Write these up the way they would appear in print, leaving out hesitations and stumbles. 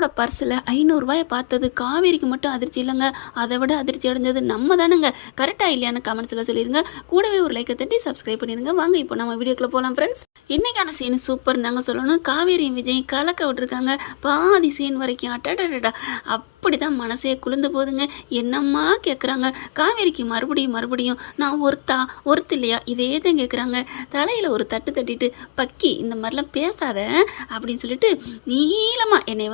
யாரோட பர்ஸில் 500 பார்த்தது காவேரிக்கு மட்டும் அதிர்ச்சி இல்லைங்க. அதை விட அதிர்ச்சி அடைஞ்சது நம்ம தானேங்க. கரெக்டாக இல்லையான்னு கமெண்ட்ஸில் சொல்லிடுங்க. கூடவே ஒரு லைக்கை தட்டி சப்ஸ்கிரைப் பண்ணிடுங்க. வாங்க இப்போ நம்ம வீடியோக்குள்ளே போகலாம் ஃப்ரெண்ட்ஸ். இன்றைக்கான சீன் சூப்பர் தாங்க சொல்லணும். காவேரியும் விஜய் கலக்க விட்டுருக்காங்க. பாதி சீன் வரைக்கும் அட்டடா அப்படி தான் மனசே குளிர்ந்து போகுதுங்க. என்னம்மா கேட்குறாங்க காவேரிக்கு மறுபடியும் நான் ஒருத்து இல்லையா இதே தான் கேட்குறாங்க. தலையில் ஒரு தட்டு தட்டிட்டு பக்கி இந்த மாதிரிலாம் பேசாத அப்படின்னு சொல்லிட்டு நீளமாக என்னை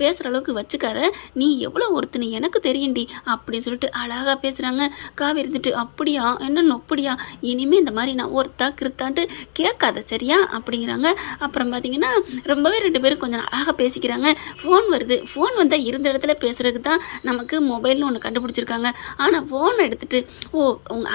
பேசுகிற அளவுக்கு வச்சுக்காத, நீ எவ்வளோ ஒருத்தனு எனக்கு தெரியுண்டி அப்படின்னு சொல்லிட்டு அழகாக பேசுகிறாங்க. காவேரி இருந்துட்டு அப்படியா என்ன நொப்படியா, இனிமேல் இந்த மாதிரி நான் ஒருத்தா கிருத்தான்ட்டு கேட்காத சரியா அப்படிங்கிறாங்க. அப்புறம் பார்த்தீங்கன்னா ரொம்பவே 2 பேரும் கொஞ்சம் அழகாக பேசிக்கிறாங்க. ஃபோன் வருது. ஃபோன் வந்தால் இருந்த இடத்துல பேசுறதுக்கு தான் நமக்கு மொபைல்னு ஒன்று கண்டுபிடிச்சிருக்காங்க. ஆனால் ஃபோனை எடுத்துகிட்டு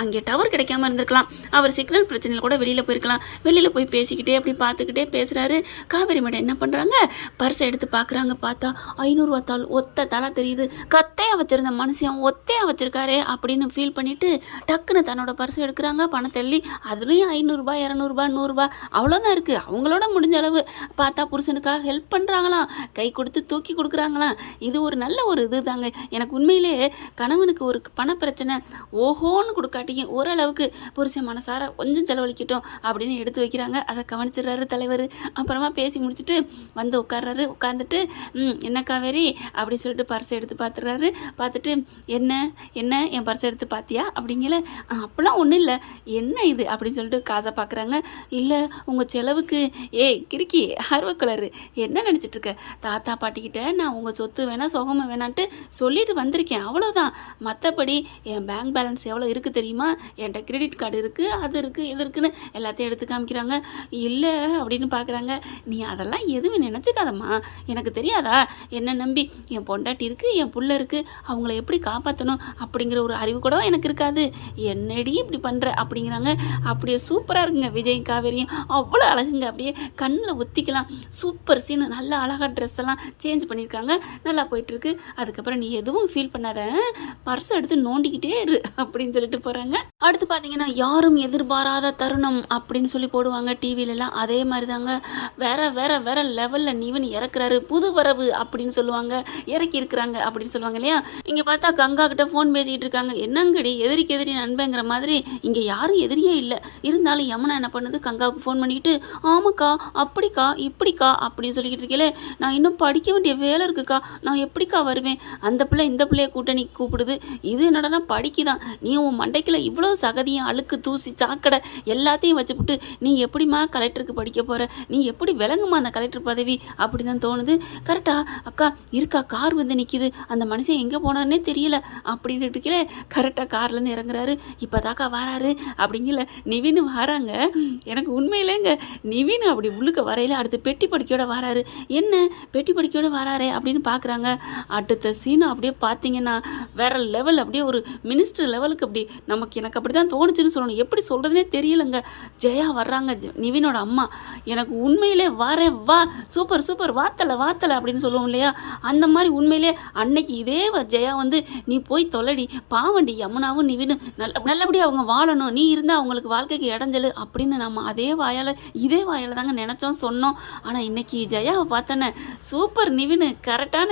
அங்கே டவர் கிடைக்காம இருந்திருக்கலாம், அவர் சிக்னல் பிரச்சனையில் கூட வெளியில் போயிருக்கலாம். வெளியில் போய் பேசிக்கிட்டே அப்படி பார்த்துக்கிட்டே பேசுகிறாரு. காவேரி மேடம் என்ன பண்ணுறாங்க, பர்ஸை எடுத்து பார்க்குறாங்க. பார்த்தா 500 தாள் ஒத்த தலை தெரியுது. கத்தையாக வச்சுருந்த மனுஷன் ஒத்தையாக வச்சுருக்காரே அப்படின்னு ஃபீல் பண்ணிவிட்டு டக்குன்னு தன்னோட பர்ஸை எடுக்கிறாங்க. பணத்தை எள்ளி அதுலேயும் 500 200 100 அவ்வளோதான் இருக்குது. அவங்களோட முடிஞ்ச அளவு பார்த்தா புருஷனுக்காக ஹெல்ப் பண்ணுறாங்களாம், கை கொடுத்து தூக்கி கொடுக்குறாங்களாம். இது ஒரு நல்ல ஒரு இது தாங்க. எனக்கு உண்மையிலே கணவனுக்கு ஒரு பண பிரச்சனை ஓஹோன்னு கொடுக்காட்டியும் ஓரளவுக்கு புருஷன் மனசார கொஞ்சம் செலவழிக்கட்டும் அப்படின்னு எடுத்து வைக்கிறாங்க. அதை கவனிச்சிடுறாரு தலைவர். அப்புறமா பேசி முடிச்சுட்டு உட்கார்றாரு. உட்காந்துட்டு என்ன காவேரி அப்படி சொல்லிட்டு பர்ஸை எடுத்து பார்த்துறாரு. பார்த்துட்டு என்ன என் பர்ஸை எடுத்து பார்த்தியா அப்படிங்கல. அப்படிலாம் ஒன்றும் இல்லை, என்ன இது அப்படின்னு சொல்லிட்டு காசை பார்க்குறாங்க. இல்லை உங்கள் செலவுக்கு கிறுக்கி ஆர்வக்கலரு என்ன நினச்சிட்டு இருக்க, தாத்தா பாட்டிக்கிட்ட நான் உங்கள் சொத்து வேணாம் சுகமாக வேணான்ட்டு சொல்லிட்டு வந்திருக்கேன், அவ்வளோதான். மற்றபடி என் பேங்க் பேலன்ஸ் எவ்வளோ இருக்குது தெரியுமா, என்கிட்ட கிரெடிட் கார்டு இருக்குது, அது இருக்குது இது இருக்குன்னு எல்லாத்தையும் எடுத்து காமிக்கிறாங்க. இல்லை அப்படின்னு பார்க்குறாங்க. நீ அதெல்லாம் எதுவும் நினச்சிக்காதம்மா, எனக்கு தெரியாதா என்ன நம்பி என் பொண்டாட்டி இருக்குது, என் புள்ள இருக்குது, அவங்கள எப்படி காப்பாற்றணும் அப்படிங்கிற ஒரு அறிவு கூட எனக்கு இருக்காது, என்னடி இப்படி பண்ணுற அப்படிங்கிறாங்க. அப்படியே சூப்பராக இருக்குங்க விஜய் காவேரியும், அவ்வளோ அழகுங்க. அப்படியே கண்ணில் ஒத்திக்கலாம். சூப்பர் சீனு. நல்லா அழகாக ட்ரெஸ் எல்லாம் சேஞ்ச் பண்ணியிருக்காங்க. நல்லா போயிட்டுருக்கு. அதுக்கப்புறம் நீ எதுவும் ஃபீல் பண்ணாத, பர்ஸ் எடுத்து நோண்டிக்கிட்டே இரு அப்படின்னு சொல்லிட்டு போகிறாங்க. அடுத்து பார்த்தீங்கன்னா யாரும் எதிர்பாராத தருணம் அப்படின்னு சொல்லி போடுவாங்க டிவிலெலாம். அதே மாதிரி தாங்க வேற லெவலில் நிவன் இறக்குறாரு. புது வரவு அப்படின்னு சொல்லுவாங்க, இறக்கி இருக்கிறாங்க அப்படின்னு சொல்லுவாங்க இல்லையா. இங்கே பார்த்தா கங்கா கிட்ட ஃபோன் பேசிக்கிட்டு இருக்காங்க. என்னங்கடி எதிரிக்கு எதிரி நண்பங்கிற மாதிரி இங்கே யாரும் எதிரியே இல்லை. இருந்தாலும் யமுனா என்ன பண்ணுது, கங்காவுக்கு ஃபோன் பண்ணிக்கிட்டு ஆமாக்கா அப்படிக்கா இப்படிக்கா அப்படின்னு சொல்லிக்கிட்டு இருக்கீங்களே, நான் இன்னும் படிக்க வேண்டிய வேலை இருக்குக்கா, நான் எப்படிக்கா வருவேன், அந்த பிள்ளை இந்த பிள்ளைய கூட்டணி கூப்பிடுது, இது என்னடனா படிக்குதான், நீ உன் மண்டைக்குள்ள இவ்வளோ சகதியும் அழுக்கு தூசி சாக்கடை எல்லாத்தையும் வச்சுக்கிட்டு நீ எப்படிமா கலெக்டருக்கு படிக்க போகிற, நீ எப்படி விளங்குமா அந்த கலெக்டர் பதவி அப்படி தான் தோணுது. கரெக்டா அக்கா இருக்கா, கார் நிற்கிது, அந்த மனுஷன் எங்கே போனார்னே தெரியல அப்படின்னு இருக்கல. கரெக்டாக கார்லேருந்து இறங்குறாரு. இப்போ தாக்கா வராரு அப்படிங்கல. நிவின் வராங்க. எனக்கு உண்மையிலேங்க நிவின் அப்படி உள்ளுக்க வரையில அடுத்து பெட்டி படிக்கையோட வராரு. என்ன பெட்டி படிக்கையோட வராரே அப்படின்னு பார்க்குறாங்க. அடுத்த சீனை அப்படியே பார்த்தீங்கன்னா வேற லெவல், அப்படியே ஒரு மினிஸ்டர் லெவலுக்கு அப்படி எனக்கு அப்படி தான் தோணுச்சுன்னு சொல்லணும். எப்படி சொல்கிறதுனே தெரியலைங்க. ஜெயா வர்றாங்க, நிவினோட அம்மா. எனக்கு உண்மையிலே வரேன் வா சூப்பர் வாத்தலை அப்படின்னு சொல்லுவோம் இல்லையா, அந்த மாதிரி உண்மையிலே அன்னைக்கு இதே ஜெயா நீ போய் தொலைடி, பாவண்டி யமுனாவும் நிவினும் நல்லபடியாக அவங்க வாழணும், நீ இருந்தால் அவங்களுக்கு வாழ்க்கைக்கு இடைஞ்சல் அப்படின்னு நம்ம இதே வாயால் தாங்க நினச்சோம் சொன்னோம். ஆனால் இன்னைக்கு ஜெயாவை பார்த்தோன்னே சூப்பர் நிவினு கரெக்டான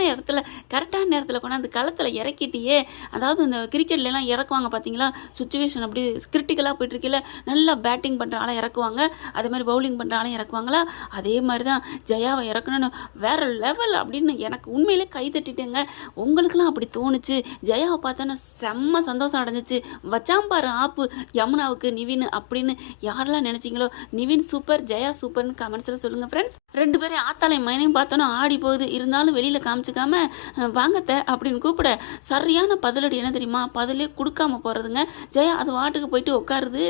நேரத்தில் கொண்டாந்து களத்தில் இறக்கிட்டியே. அதாவது இந்த கிரிக்கெட்லாம் இறக்குவாங்க பார்த்தீங்களா, சுச்சுவேஷன் அப்படி கிரிட்டிக்கலாக போயிட்டுருக்கல, நல்லா பேட்டிங் பண்ணுற ஆளை இறக்குவாங்க, அதே மாதிரி பவுலிங் பண்ணுற ஆளையும் இறக்குவாங்களா, அதே மாதிரி தான் ஜெயாவை இறக்கணும்னு வேற லெவல் அப்படின்னு எனக்கு உண்மையிலே கை தட்டிட்டேங்க. உங்களுக்குலாம் அப்படி தோணுச்சு, ஜெயாவை பார்த்தோன்னா செம்ம சந்தோஷம் அடைஞ்சிச்சு. வச்சாம்பாரு ஆப்பு யமுனாவுக்கு நிவின் அப்படின்னு யாரெல்லாம் நினச்சிங்களோ, நிவின் சூப்பர் ஜெயா சூப்பர்னு கமெண்ட்ஸில் சொல்லுங்கள் ஃப்ரெண்ட்ஸ். 2 பேரும் ஆத்தாலை மைனையும் பார்த்தோன்னா ஆடி போகுது. இருந்தாலும் வெளியில் காமிச்சிக்காம வாங்கத்த அப்படின்னு கூப்பிட சரியான பதிலடி என்ன தெரியுமா, பதிலே கொடுக்காம போகிறதுங்க. ஜெயா அது வாட்டுக்கு போயிட்டு உட்காருது.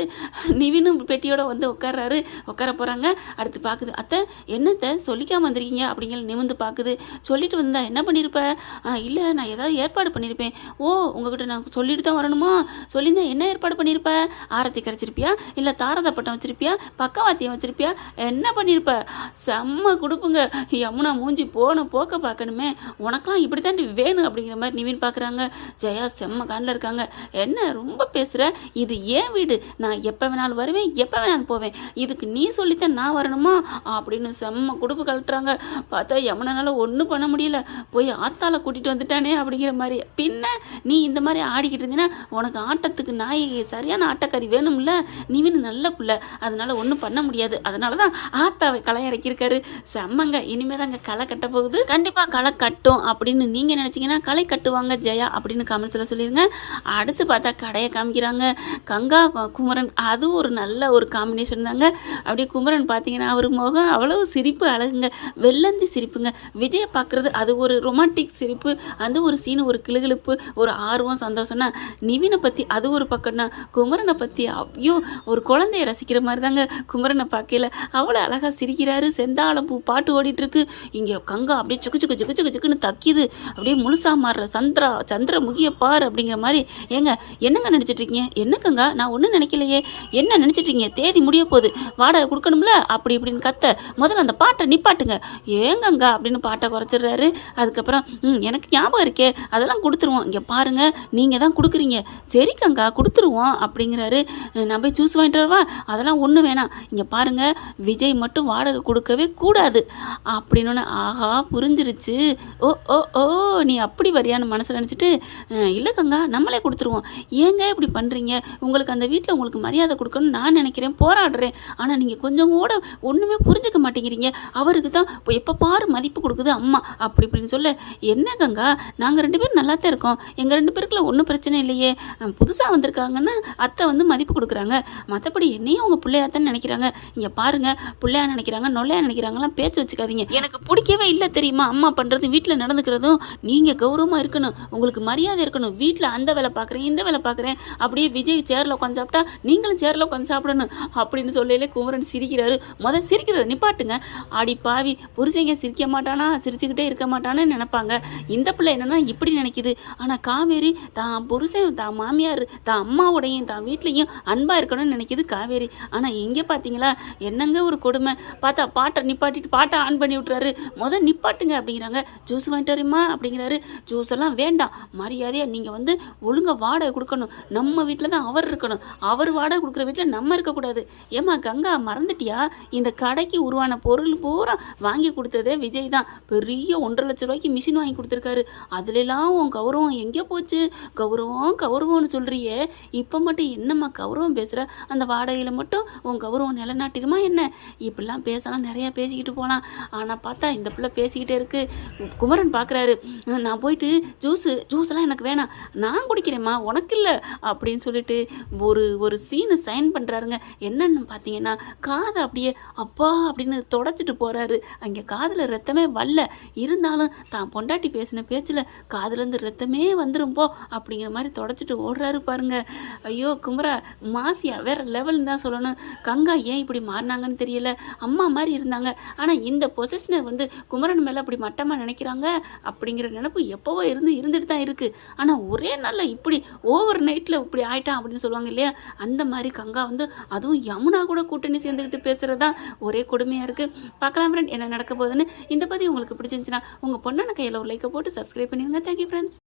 நிவினும் பெட்டியோட உட்கார்றாரு. உட்கார போகிறாங்க. அடுத்து பார்க்குது, அத்தை என்னத்தை சொல்லிக்காமல் வந்திருக்கீங்க அப்படிங்கிற நிமிந்து பார்க்குது. சொல்லிட்டு வந்தா என்ன பண்ணியிருப்ப, இல்லை நான் ஏதாவது ஏற்பாடு பண்ணியிருப்பேன். ஓ உங்ககிட்ட நான் சொல்லிட்டு தான் வரணுமா, சொல்லியிருந்தேன் என்ன ஏற்பாடு பண்ணியிருப்ப, ஆரத்தி கரைச்சிருப்பியா, இல்லை தாரத பட்டம் வச்சிருப்பியா, பக்கவாத்தியம் வச்சிருப்பியா, என்ன பண்ணியிருப்ப, செம்ம கொடுப்புங்க. யமுனா மூஞ்சி போன போக்க பார்க்கணுமே, உனக்கெல்லாம் இப்படி தாண்டி வேணும் அப்படிங்கிற மாதிரி நிவின் பார்க்குறாங்க. ஜெயா செம்ம காண்டில் இருக்காங்க. என்ன ரொம்ப பேசுகிற, இது ஏன் வீடு, நான் எப்போ வேணாலும் வருவேன் எப்போ வேணாலும் போவேன், இதுக்கு நீ சொல்லித்தான் நான் வரணுமா அப்படின்னு செம்ம குடுப்பு கழட்டுறாங்க. பார்த்தா யமுனால ஒன்றும் ஒன்றும் பண்ண முடியல, போய் ஆத்தால கூட்டிகிட்டு வந்துட்டானே அப்படிங்கிற மாதிரி. பின்ன நீ இந்த மாதிரி ஆடிக்கிட்டு இருந்தீங்கன்னா உனக்கு ஆட்டத்துக்கு நாயகி சரியான ஆட்டக்காரி வேணும்ல, நீ நல்ல புள்ள, அதனால ஒன்றும் பண்ண முடியாது, அதனால தான் ஆத்தாவை களை இறக்கியிருக்காரு. செம்மங்க, இனிமே தாங்க களை கட்ட போகுது, கண்டிப்பாக களை கட்டும் அப்படின்னு நீங்கள் நினச்சிங்கன்னா களை கட்டுவாங்க ஜெயா அப்படின்னு கமெண்ட்ஸில் சொல்லிடுங்க. அடுத்து பார்த்தா கடையை காமிக்கிறாங்க. கங்கா குமரன், அது ஒரு நல்ல ஒரு காம்பினேஷன் தாங்க. அப்படியே குமரன் பார்த்தீங்கன்னா அவர் முகம் அவ்வளோ சிரிப்பு அழகுங்க, வெள்ளந்தி சிரிப்புங்க. விஜயை பார்க்குறது அது ஒரு ரொமான்டிக் சிரிப்பு, அந்த ஒரு சீனு ஒரு கிளுகிழுப்பு, ஒரு ஆர்வம் சந்தோஷம்னா. நிவினை பற்றி அது ஒரு பக்கம்னா, குமரனை பற்றி ஐயோ ஒரு குழந்தைய ரசிக்கிற மாதிரி தாங்க குமரனை பார்க்கல, அவ்வளோ அழகாக சிரிக்கிறாரு. செந்தாளம் பூ பாட்டு ஓடிட்டுருக்கு. இங்கே கங்கா அப்படியே சுக்கு சுக்கு சுக்கு சுக்கு சுக்குன்னு தக்கிது, அப்படியே முழுசாக மாறுற சந்திரமுகியை பார் அப்படிங்கிற மாதிரி. ஏங்க என்னங்க நினச்சிட்ருக்கீங்க? என்ன கங்கா, நான் ஒன்றும் நினைக்கலையே, என்ன நினச்சிட்ருக்கீங்க? தேதி முடிய போகுது, வாடகை கொடுக்கணும்ல அப்படி இப்படின்னு கத்த, முதல்ல அந்த பாட்டை நிப்பாட்டுங்க. ஏங்கங்கா அப்படின்னு பாட்டை குறைச்சிடுறாரு. அதுக்கப்புறம் எனக்கு ஞாபகம் இருக்கே, அதெல்லாம் கொடுத்துருவோம், இங்கே பாருங்கள் நீங்கள் தான் கொடுக்குறீங்க, சரி கங்கா கொடுத்துருவோம் அப்படிங்கிறாரு. நான் போய் ஜூஸ் வாங்கிட்டு வரவா? அதெல்லாம் ஒன்றும் வேணாம், இங்கே பாருங்கள் விஜய் மட்டும் வாடகை கொடுக்கவே கூடாது அப்படின்னு. ஆஹா புரிஞ்சிருச்சு, ஓ ஓ ஓ நீ அப்படி வரியான்னு மனசில் நினச்சிட்டு, இல்லை கங்கா நம்மளே கொடுத்துருவோம். ஏங்க இப்படி பண்ணுறீங்க? உங்களுக்கு அந்த வீட்டில் உங்களுக்கு மரியாதை கொடுக்கணும்னு நான் நினைக்கிறேன், போராடுறேன், ஆனால் நீங்கள் கொஞ்சம் கூட ஒன்றுமே புரிஞ்சுக்க மாட்டேங்கிறீங்க. அவருக்கு தான் எப்போ பாரு மதிப்பு கொடுக்குது அம்மா அப்படி இப்படின்னு சொல்ல. என்ன கங்கா, நாங்கள் 2 பேரும் நல்லா தான் இருக்கோம், எங்கள் 2 பேருக்குள்ள ஒன்றும் பிரச்சனை இல்லையே, புதுசாக வந்திருக்காங்கன்னா அத்தை வந்து மதிப்பு கொடுக்குறாங்க, மற்றபடி என்னையும் அவங்க பிள்ளையாத்தான்னு நினைக்கிறாங்க. இங்கே பாருங்கள், பிள்ளையா நினைக்கிறாங்க நொல்லையா நினைக்கிறாங்களாம் பேச்சு வச்சுக்காதீங்க. எனக்கு பிடிக்கவே இல்லை தெரியுமா அம்மா பண்ணுறது, வீட்டில் நடந்துக்கிறதும். நீங்கள் கௌரவமாக இருக்கணும், உங்களுக்கு மரியாதை இருக்கணும். வீட்டில் அந்த வேலை பார்க்குறேன் இந்த வேலை பார்க்குறேன், அப்படியே விஜய் சேரில் உட்காந்து சாப்பிட்டா நீங்களும் சேரில் உட்காந்து சாப்பிடணும் அப்படின்னு சொல்லல. குமரன் சிரிக்கிறாரு. சிரிக்கிறத நிப்பாட்டுங்க. ஆடி பாவி, புருஷங்க சிரிக்க மாட்டானா, சிரிச்சுக்கிட்டே இருக்க மாட்டான்னு நினைப்பாங்க. இந்த பிள்ளை என்னன்னா இப்படி நினைக்குது. ஆனால் காவேரி தான் புருஷன் தான் மாமியார் தான் அம்மாவோடையும் தான் வீட்லேயும் அன்பாக இருக்கணும்னு நினைக்கிது காவேரி. ஆனால் இங்கே பார்த்தீங்களா என்னங்க ஒரு கொடுமை. பார்த்தா பாட்டை நிப்பாட்டிட்டு பாட்டை ஆன் பண்ணி விட்றாரு. நிப்பாட்டுங்க அப்படிங்கிறாங்க. ஜூஸ் வாங்கிட்டு வரீமா அப்படிங்கிறாரு. ஜூஸ் எல்லாம் வேண்டாம், மரியாதையாக நீங்கள் வந்து ஒழுங்காக வாடகை கொடுக்கணும், நம்ம வீட்டில் தான் அவர் இருக்கணும், அவர் வாடகை கொடுக்குற வீட்டில் நம்ம இருக்கக்கூடாது. ஏம்மா கங்கா மறந்துட்டியா, இந்த கடைக்கு உருவான பொருள் பூரா வாங்கி கொடுத்ததே விஜய் தான். பெரிய 1.5 லட்ச ரூபாய்க்கு மிஷின் வாங்கி கொடுத்துருக்காரு. அதுலலாம் உன் கௌரவம் எங்கே போச்சு? கௌரவம்னு சொல்கிறியே, இப்போ மட்டும் என்னம்மா கௌரவம் பேசுகிற? அந்த வாடகையில் மட்டும் உன் கௌரவம் நிலநாட்டிடுமா என்ன? இப்படிலாம் பேசலாம், நிறையா பேசிக்கிட்டு போகலாம். ஆனால் பார்த்தா இந்த பிள்ளை பேசிக்கிட்டே இருக்குது. குமரன் பார்க்குறாரு. நான் போயிட்டு ஜூஸ்லாம் எனக்கு வேணாம், நான் குடிக்கிறேம்மா உனக்கு இல்லை அப்படின்னு சொல்லிட்டு ஒரு சீனு சைன் பண்ணுறாருங்க. என்னன்னு பார்த்தீங்கன்னா காதை அப்படியே அப்பா அப்படின்னு தொடச்சிட்டு போகிறாரு. அங்கே காதில் ரத்தமே வரல, இருந்தாலும் தான் பொண்டாட்டி பேசின பேச்சில் காதுலேருந்து ரத்தமே வந்துடும் போ அப்படிங்கிற மாதிரி தொடச்சிட்டு ஓடுறாரு பாருங்க. ஐயோ குமரா மாசியா வேற லெவல்னு தான் சொல்லணும். கங்கா ஏன் இப்படி மாறினாங்கன்னு தெரியல, அம்மா மாதிரி இருந்தாங்க, ஆனால் இந்த பொசிஷனை வந்து குமரன் மேலே அப்படி மட்டமாக நினைக்கிறாங்க அப்படிங்கிற நினைப்பு எப்போவோ இருந்துட்டு தான் இருக்குது. ஆனால் ஒரே நாளில் இப்படி ஓவர் நைட்டில் இப்படி ஆயிட்டான் அப்படின்னு சொல்லுவாங்க இல்லையா, அந்த மாதிரி கங்கா வந்து அதுவும் யமுனா கூட கூட்டணி சேர்ந்துக்கிட்டு பேசுகிறது தான் ஒரே கொடுமையாக இருக்குது. பார்க்கலாம் ஃப்ரெண்ட் என்ன நடக்க போகுதுன்னு. இந்த பற்றி உங்களுக்கு பிடிச்சிருந்துச்சுன்னா உங்கள் பொண்ணான கையில் ஒரு லைக்கை போட்டு சப்ஸ்கிரைப் பண்ணிடுங்க. Thank you friends.